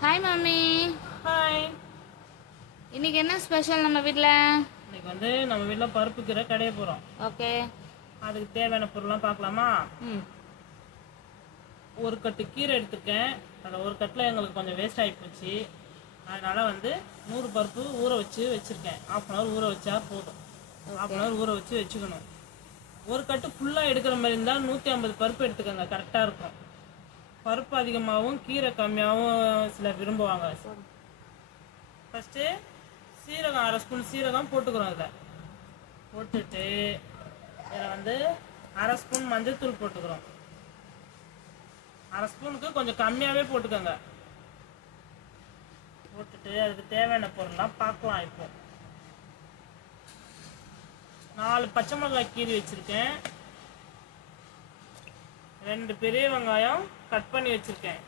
Hi மாமி. Hi. இன்னைக்கு என்ன ஸ்பெஷல் நம்ம வீட்டில்? இன்னைக்கு வந்து நம்ம வீட்டில் பருப்பு கீரை கடைய போகிறோம். ஓகே. அதுக்கு தேவையான பொருள்லாம் பார்க்கலாமா? ஒரு கட்டு கீரை எடுத்துருக்கேன். அதில் ஒரு கட்டில் எங்களுக்கு கொஞ்சம் வேஸ்ட் ஆகி போச்சு. அதனால் வந்து 100 பருப்பு ஊற வச்சுருக்கேன். 1/2 hour ஊற வச்சா போதும். 1/2 hour ஊற வச்சு வச்சுக்கணும். ஒரு கட்டு ஃபுல்லாக எடுக்கிற மாதிரி இருந்தால் 150 பருப்பு எடுத்துக்கோங்க, கரெக்டாக இருக்கும். பருப்பு அதிகமாகவும் கீரை கம்மியாகவும் சிலர் விரும்புவாங்க. ஃபஸ்ட்டு சீரகம் 1/2 ஸ்பூன் சீரகம் போட்டுக்கிறோம். இதில் போட்டுட்டு இதில் வந்து 1/2 ஸ்பூன் மஞ்சள்தூள் போட்டுக்கிறோம். 1/2 ஸ்பூனுக்கு கொஞ்சம் கம்மியாகவே போட்டுக்கோங்க. போட்டுட்டு அதுக்கு தேவையான பொருள்லாம் பார்க்கலாம். இப்போ 4 பச்சை மிளகாய் கீரி வச்சுருக்கேன். 2 பெரிய வெங்காயம் கட் பண்ணி வச்சுருக்கேன்.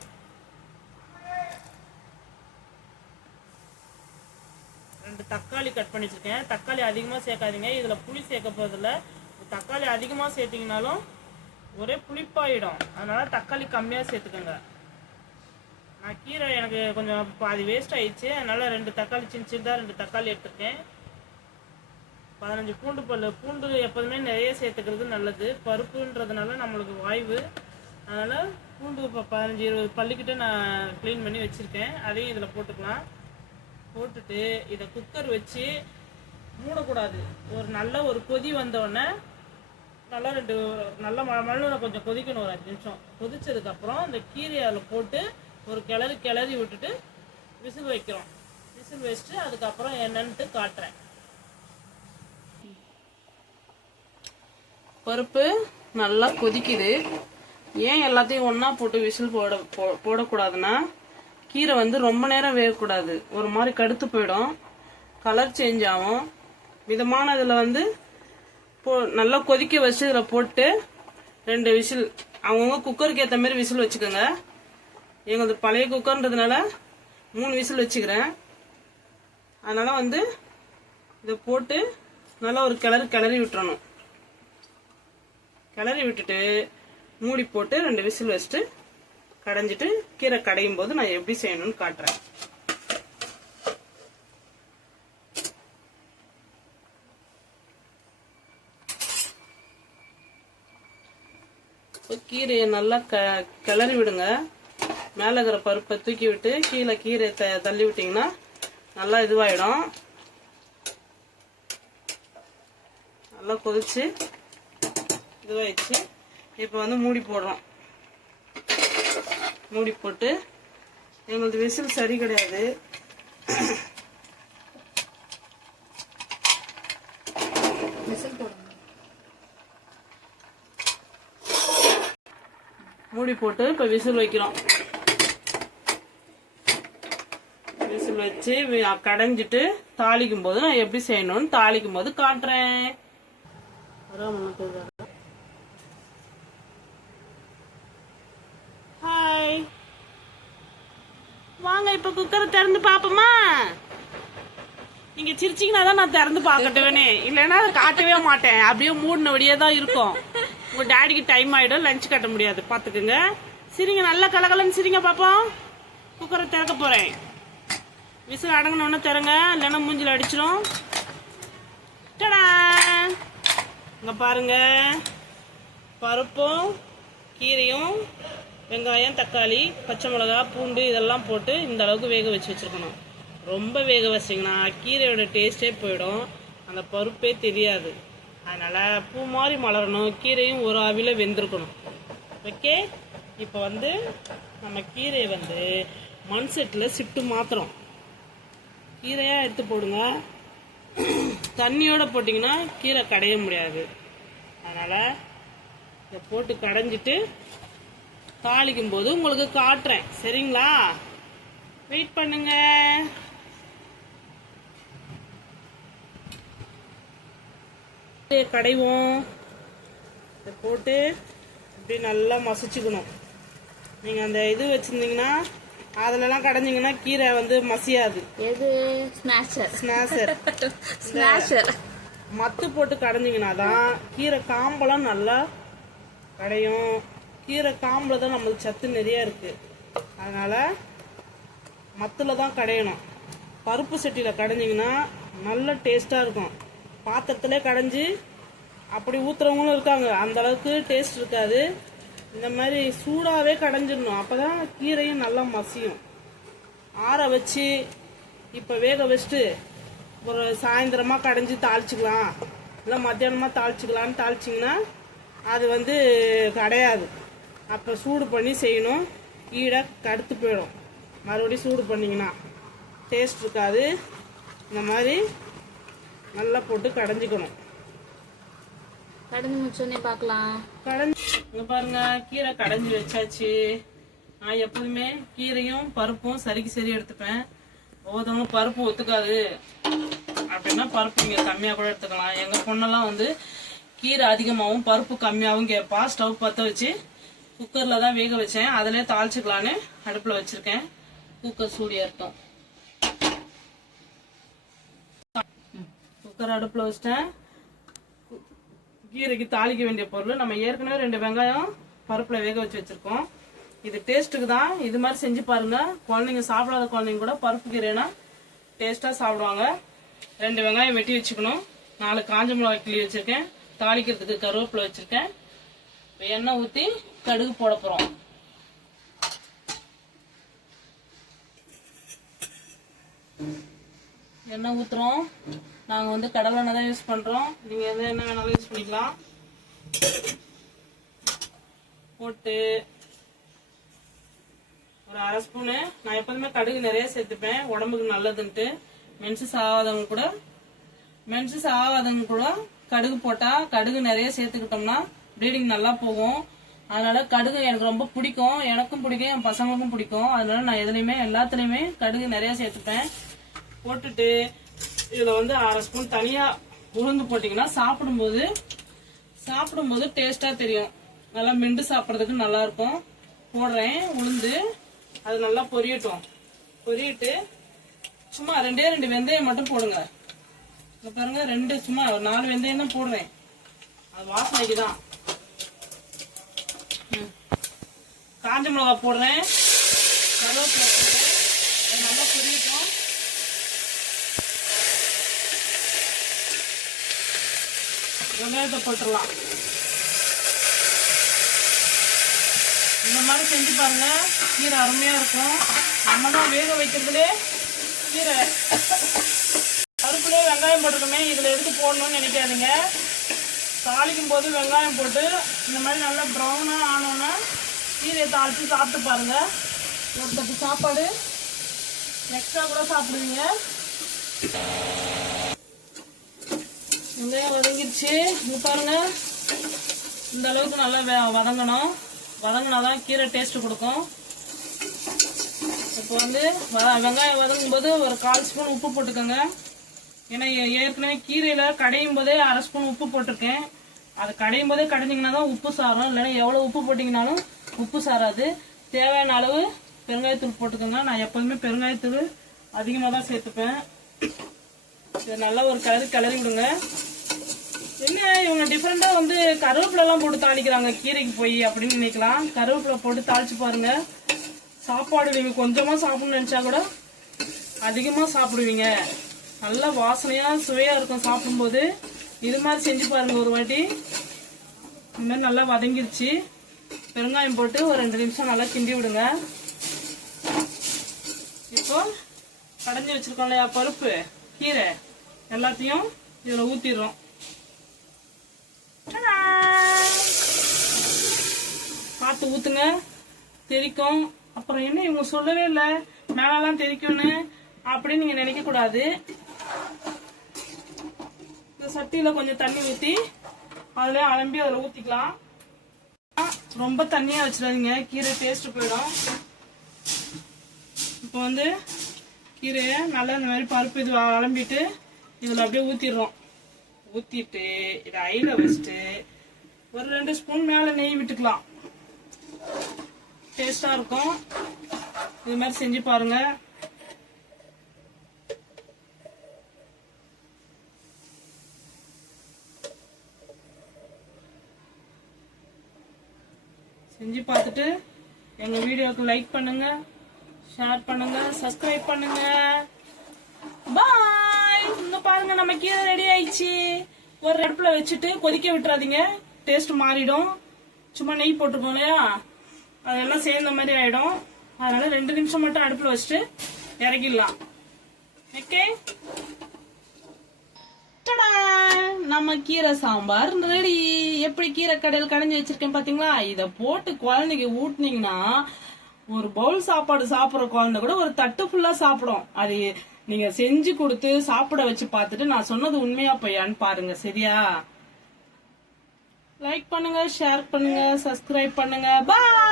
2 தக்காளி கட் பண்ணி வச்சுருக்கேன். தக்காளி அதிகமாக சேர்க்காதீங்க, இதில் புளி சேர்க்க போகிறதில்ல. தக்காளி அதிகமாக சேர்த்திங்கனாலும் ஒரே புளிப்பாயிடும். அதனால் தக்காளி கம்மியாக சேர்த்துக்கோங்க. நான் கீரை எனக்கு கொஞ்சம் பாதி வேஸ்ட் ஆயிடுச்சு. அதனால் 2 தக்காளி சின்னதாக 2 தக்காளி எடுத்துருக்கேன். 15 பூண்டு பல். பூண்டு எப்போதுமே நிறைய சேர்த்துக்கிறது நல்லது. பருப்புன்றதுனால நம்மளுக்கு வாய்வு. அதனால் பூண்டு இப்போ 15-20 பல்லுக்கிட்ட நான் க்ளீன் பண்ணி வச்சுருக்கேன். அதையும் இதில் போட்டுக்கலாம். போட்டுட்டு இதை குக்கர் வச்சு மூடக்கூடாது. ஒரு கொதி வந்தோடனே நல்லா நல்ல மண்ணை கொஞ்சம் கொதிக்கணும். ஒரு 5 நிமிஷம் கொதிச்சதுக்கப்புறம் இந்த கீரையை அதில் போட்டு ஒரு கிளறி விட்டுட்டு விசில் வைக்கிறோம். விசில் வச்சுட்டு அதுக்கப்புறம் என்னன்ட்டு காட்டுறேன். பருப்பு நல்லா கொதிக்குது. ஏன் எல்லாத்தையும் ஒன்றா போட்டு விசில் போடக்கூடாதுன்னா, கீரை வந்து ரொம்ப நேரம் வேகக்கூடாது. ஒரு மாதிரி கடுத்து போயிடும், கலர் சேஞ்ச் ஆகும். மிதமான இதில் வந்து நல்லா கொதிக்க வச்சு இதில் போட்டு 2 விசில், அவங்கவுங்க குக்கருக்கு ஏற்ற மாதிரி விசில் வச்சுக்கோங்க. எங்களது பழைய குக்கர்ன்றதுனால 3 விசில் வச்சுக்கிறேன். அதனால் வந்து இதை போட்டு நல்லா ஒரு கிளறி விட்டுறணும். கிளறி விட்டுட்டு மூடி போட்டு 2 விசில் வச்சுட்டு கடைஞ்சிட்டு கீரை கடையும் போது நான் எப்படி செய்யணும்னு காட்டுறேன். கீரையை நல்லா கிளறி விடுங்க. மேலே இருக்கிற பருப்பை தூக்கி விட்டு கீழே கீரையை தள்ளி விட்டிங்கன்னா நல்லா இதுவாயிடும். நல்லா கொதிச்சு இதுவாயிடுச்சு. இப்போ வந்து மூடி போடுறோம். மூடி போட்டு எங்களது விசில் சரி கிடையாது. மூடி போட்டு இப்போ விசில் வைக்கிறோம். விசில் வச்சு கடைஞ்சிட்டு தாளிக்கும் போது நான் எப்படி செய்யணும்னு தாளிக்கும் போது காட்டுறேன். ஹாய், வாங்க இப்ப குக்கரை திறந்து பாப்போமா? நீங்க சிரிச்சீங்கன்னா தான் நான் திறந்து பாக்கட்டுவேனே, இல்லைன்னா காட்டவே மாட்டேன். அப்படியே மூடினபடியே தான் இருக்கும். உங்க டாடிக்கு டைம் ஆயிடும், லஞ்ச் கட்ட முடியாது. பாத்துக்குங்க. சிரிங்க, நல்லா கலகலன்னு சிரிங்க பாப்போம். குக்கரை திறக்க போறேன். விசில் அடங்கினோன்னு திறங்க, இல்லைன்னா மூஞ்சில அடிச்சிடும். டடா, இங்க பாருங்க, பருப்பும் கீரையும் வெங்காயம் தக்காளி பச்சை மிளகா பூண்டு இதெல்லாம் போட்டு இந்த அளவுக்கு வேக வச்சிருக்கணும். ரொம்ப வேக வச்சிங்கன்னா கீரையோட டேஸ்டே போயிடும், அந்த பருப்பே தெரியாது. அதனால் பூ மாதிரி மலரணும், கீரையும் ஒரு ஆவில வெந்திருக்கணும். ஓகே, இப்போ வந்து நம்ம கீரையை வந்து மண் செட்டில் சிட்டு மாத்திரம் கீரையாக எடுத்து போடுங்க. தண்ணியோட போட்டிங்கன்னா கீரை கடைய முடியாது. அதனால் இதை போட்டு கடைஞ்சிட்டு தாளிக்கும் போது உங்களுக்கு காட்டுறேன். சரிங்களா? வெயிட் பண்ணுங்க. கடைவோம். இதை போட்டு இப்படி நல்லா மசிச்சுக்கணும். நீங்கள் அந்த இது வச்சுருந்தீங்கன்னா அதிலலாம் கடைஞ்சிங்கன்னா கீரை வந்து மசியாது. எது? ஸ்மாஷர். மத்து போட்டு கடைஞ்சிங்கன்னா தான் கீரை காம்பெல்லாம் நல்லா கடையும். கீரை காம்பில் தான் நம்மளுக்கு சத்து நிறைய இருக்குது. அதனால் மத்தில் தான் கடையணும். பருப்பு சட்டியில் கடைஞ்சிங்கன்னா நல்ல டேஸ்ட்டாக இருக்கும். பாத்திரத்திலே கடைஞ்சி அப்படி ஊற்றுறவங்களும் இருக்காங்க, அந்த அளவுக்கு டேஸ்ட் இருக்காது. இந்த மாதிரி சூடாகவே கடைஞ்சிடணும், அப்போ தான் கீரையும் நல்லா மசியும். ஆற வச்சு இப்போ வேக வச்சுட்டு ஒரு சாயந்தரமாக கடைஞ்சி தாளிச்சிக்கலாம், இல்லை மத்தியானமாக தாளிச்சிக்கலான்னு தாளிச்சிங்கன்னா அது வந்து கிடையாது. அப்போ சூடு பண்ணி செய்யணும், கீரை கடுத்து போயிடும். மறுபடியும் சூடு பண்ணிங்கன்னா டேஸ்ட் இருக்காது. இந்த மாதிரி நல்லா போட்டு கடைஞ்சிக்கணும். கடைஞ்சி முடிச்சோடனே பார்க்கலாம். இங்க பாருங்க, கீரை கடைஞ்சி வச்சாச்சு. நான் எப்போதுமே கீரையும் பருப்பும் சரிக்கு சரி எடுத்துப்பேன். ஒவ்வொருத்தவங்களும் பருப்பு ஒத்துக்காது அப்படின்னா பருப்பு நீங்கள் கம்மியாக கூட எடுத்துக்கலாம். எங்கள் பொண்ணெல்லாம் வந்து கீரை அதிகமாகவும் பருப்பு கம்மியாகவும் கேட்பா. ஸ்டவ் பற்ற வச்சு குக்கரில் தான் வேக வச்சேன், அதிலே தாளிச்சுக்கலான்னு அடுப்பில் வச்சுருக்கேன். குக்கர் சூடியாகட்டும். குக்கர் அடுப்பில் வச்சிட்டேன். கீரைக்கு தாளிக்க வேண்டிய பொருள் நம்ம ஏற்கனவே 2 வெங்காயம் பருப்பில் வேக வச்சு வச்சுருக்கோம். இது டேஸ்ட்டுக்கு தான். இது மாதிரி செஞ்சு பாருங்க. குழந்தைங்க சாப்பிடாத குழந்தைங்க கூட பருப்பு கீரைனா டேஸ்ட்டாக சாப்பிடுவாங்க. 2 வெங்காயம் வெட்டி வச்சுக்கணும். 4 காஞ்ச மிளகாய் கிள்ளி வச்சுருக்கேன். தாளிக்கிறதுக்கு கருவேப்பிலை வச்சுருக்கேன். எண்ணெய் ஊற்றி கடுகு போட போகிறோம். எண்ணெய் ஊற்றுறோம். நாங்கள் வந்து கடலை எண்ணெய் தான் யூஸ் பண்ணுறோம். நீங்கள் எந்த எண்ணெய் வேணாலும் யூஸ் பண்ணிக்கலாம். போட்டு ஒரு 1/2 ஸ்பூனு, நான் எப்போதுமே கடுகு நிறைய சேர்த்துப்பேன், உடம்புக்கு நல்லதுன்ட்டு. மென்சஸ் ஆகாதவங்க கூட கடுகு போட்டால், கடுகு நிறைய சேர்த்துக்கிட்டோம்னா ப்ளீடிங் நல்லா போகும். அதனால கடுகு எனக்கு ரொம்ப பிடிக்கும், எனக்கும் பிடிக்கும், என் பசங்களுக்கும் பிடிக்கும். அதனால நான் எதுலையுமே எல்லாத்துலேயுமே கடுகு நிறைய சேர்த்துப்பேன். போட்டுட்டு இதில் வந்து 1/2 ஸ்பூன் தனியாக உளுந்து போட்டிங்கன்னா சாப்பிடும்போது டேஸ்ட்டாக தெரியும். நல்லா மெண்டு சாப்பிட்றதுக்கு நல்லாயிருக்கும். போடுறேன் உளுந்து. அது நல்லா பொரியட்டும். பொரியிட்டு சும்மா 2 வெந்தயம் மட்டும் போடுங்க. இங்க பாருங்க, 2 சும்மா 4 வெந்தயம் தான் போடுறேன், அது வாசனைக்கு தான். காஞ்ச மிளகா போடுறேன், கருவேப்பிலை போடுறேன். அது நல்லா பொரியட்டும். வெங்காயத்தை போட்டுடலாம். இந்த மாதிரி செஞ்சு பாருங்க, கீரை அருமையா இருக்கும். நம்ம தான் வேக வைக்கிறதுலே கீரை பருப்புலேயே வெங்காயம் போட்டுக்கோமே, இதில் எதுக்கு போடணும்னு நினைக்காதீங்க. தாளிக்கும் போது வெங்காயம் போட்டு இந்த மாதிரி நல்லா ப்ரௌனாக ஆனோன்னா கீரையை தாளித்து சாப்பிட்டு பாருங்க. ஒரு தட்டு சாப்பாடு எக்ஸ்ட்ரா கூட சாப்பிடுவீங்க. வெங்காயம் வதங்கிடுச்சு. இங்கே பாருங்க, இந்த அளவுக்கு நல்லா வதங்கணும். வதங்கினாதான் கீரை டேஸ்ட் கொடுக்கும். இப்போ வந்து வெங்காயம் வதங்கும் போது ஒரு 1/4 ஸ்பூன் உப்பு போட்டுக்கோங்க. ஏன்னா ஏற்கனவே கீரையில் கடையும் போதே 1/2 ஸ்பூன் உப்பு போட்டிருக்கேன். அது கடையும் போதே கடைஞ்சிங்கன்னா தான் உப்பு சாரும், இல்லைன்னா எவ்வளோ உப்பு போட்டிங்கனாலும் உப்பு சாராது. தேவையான அளவு பெருங்காயத்தூள் போட்டுக்கோங்க. நான் எப்போதுமே பெருங்காயத்தூள் அதிகமாக தான் சேர்த்துப்பேன். இதை நல்லா ஒரு கிளறி விடுங்க. என்ன இவங்க டிஃப்ரெண்டாக வந்து கருவேப்பிலெல்லாம் போட்டு தாளிக்கிறாங்க கீரைக்கு போய் அப்படின்னு நினைக்கலாம். கருவேப்பிலை போட்டு தாளிச்சு பாருங்க. சாப்பாடு நீங்கள் கொஞ்சமாக சாப்பிடணும்னு நினச்சா கூட அதிகமாக சாப்பிடுவீங்க. நல்லா வாசனையாக சுவையாக இருக்கும் சாப்பிடும்போது. இது மாதிரி செஞ்சு பாருங்க ஒரு வாட்டி. இந்த மாதிரி நல்லா வதங்கிருச்சு. பெருங்காயம் போட்டு ஒரு 2 நிமிஷம் நல்லா கிண்டி விடுங்க. இப்போ கடைஞ்சி வச்சிருக்கோம் இல்லையா பருப்பு கீரை, எல்லாத்தையும் இதில் ஊற்றிடுறோம். பார்த்து ஊற்றுங்க, தெரிக்கும். அப்புறம் என்ன இவங்க சொல்லவே இல்லை மேலெல்லாம் தெரிக்கும்னு அப்படின்னு நீங்கள் நினைக்கக்கூடாது. இந்த சட்டியில் கொஞ்சம் தண்ணி ஊற்றி அதில் அலம்பி அதில் ஊற்றிக்கலாம். ரொம்ப தண்ணியாக வச்சிடாதீங்க, கீரை டேஸ்ட்டு போயிடும். இப்போ வந்து கீரையை நல்லா இந்த மாதிரி பருப்பு இது அலம்பிட்டு இதில் அப்படியே ஊற்றிடுறோம். ஊற்றிட்டு இதை ஐயில் வச்சுட்டு ஒரு 2 ஸ்பூன் மேலே நெய் விட்டுக்கலாம். டேஸ்ட்டாக இருக்கும். இது மாதிரி செஞ்சு பாருங்கள். செஞ்சு பார்த்துட்டு எங்கள் வீடியோவுக்கு லைக் பண்ணுங்கள், ஷேர் பண்ணுங்க, சப்ஸ்கிரைப் பண்ணுங்க. பாய். இன்னும் பாருங்க நம்ம கீரை ரெடி ஆயிடுச்சு. ஒரு அடுப்புல வச்சுட்டு கொதிக்க விட்டுறாதீங்க, டேஸ்ட் மாறிடும். சும்மா நெய் போட்டுக்கோம் இல்லையா, அதெல்லாம் சேர்ந்த மாதிரி ஆயிடும். அதனால 2 நிமிஷம் மட்டும் அடுப்புல வச்சுட்டு இறக்கிடலாம். ஓகே, நம்ம கீரை சாம்பார் ரெடி. எப்படி கீரை கடையில் கடைஞ்சி வச்சிருக்கேன் பாத்தீங்களா? இத போட்டு குழந்தைக்கு ஊட்டினீங்கன்னா ஒரு பவுல் சாப்பாடு சாப்பிடுற குழந்தை கூட ஒரு தட்டு ஃபுல்லா சாப்பிடும். அது நீங்க செஞ்சு கொடுத்து சாப்பிட வச்சு பார்த்துட்டு நான் சொன்னது உண்மையா பொய்யான்னு பாருங்க. சரியா? லைக் பண்ணுங்க, ஷேர் பண்ணுங்க, சப்ஸ்கிரைப் பண்ணுங்க. பாய்.